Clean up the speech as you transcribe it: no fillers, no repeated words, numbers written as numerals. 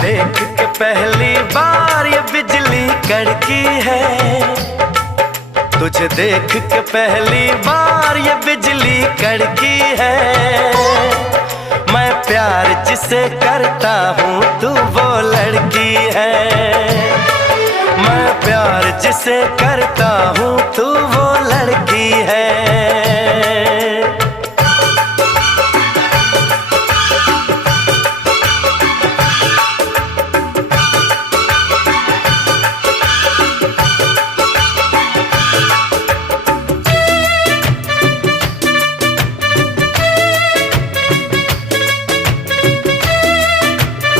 देख के पहली बार ये बिजली कड़की है, तुझे देख के पहली बार ये बिजली कड़की है। मैं प्यार जिसे करता हूँ तू वो लड़की है, मैं प्यार जिसे करता हूँ तू